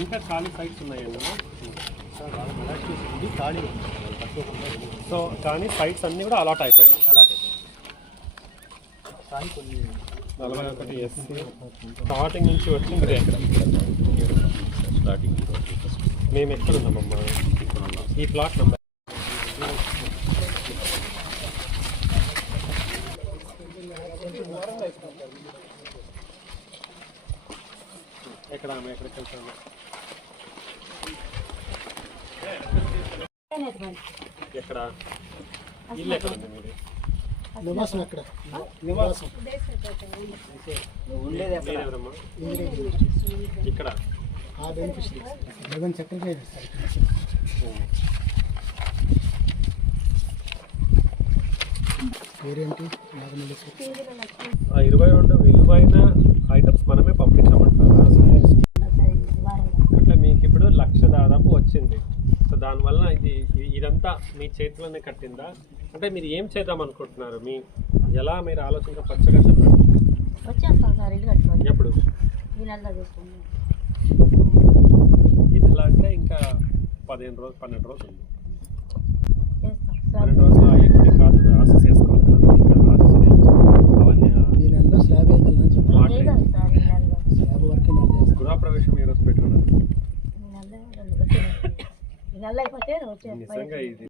ఇంకా ఖాళీ సైట్స్ ఉన్నాయండి ఖాళీ. సో కానీ సైట్స్ అన్నీ కూడా అలాట్ అయిపోయినాయి. కానీ కొన్ని 41 ఎస్సీ స్టార్టింగ్ నుంచి వచ్చి ఇదే స్టార్టింగ్ మేము ఎక్కడ ఉన్నామమ్మా? ఈ ప్లాట్ నెంబర్ ఎక్కడ ఎక్కడికి వెళ్తాము? ఎక్కడ ఇల్లు ఎక్కడ ఉంది మీది? నివాసం ఎక్కడ? నివాసం మీరెవరమ్మా? ఇక్కడ ఆ బెనిఫిషరీ జగన్ చక్రకే పేరేంటి? 22 విలువైన ఐటమ్స్ మనమే పంపించామంటారా? అట్లా మీకు ఇప్పుడు 1,00,000 దాదాపు వచ్చింది. సో దానివల్ల ఇదంతా మీ చేతిలోనే కట్టిందా? అంటే మీరు ఏం చేద్దాం అనుకుంటున్నారు? ఎలా మీరు ఆలోచన పచ్చగా చెప్పండి. వచ్చేస్తాం సార్, ఇల్లు కట్టుకోవాలి. ఎప్పుడు ఈ నెలలో చేసుకుంటాం. ఇట్లా అంటే ఇంకా 15 రోజులు 12 రోజులు ఉంది. చేస్తాం 12 రోజులు ఇప్పుడు కాదు, ఆర్సీసీ వేసుకోవాలి కదా. ఇంకా ఆర్సీసీ అవన్నీ ఈ నెలలో స్లాబ్ వేయాలని చెప్పి సార్. ఈ నెలలో స్లాబ్ వరకే నేను చేస్తాను. గృహప్రవేశం ఈరోజు పెట్టుకున్నారు. ఈ నెల అయిపోతే వచ్చే నిజంగా ఇది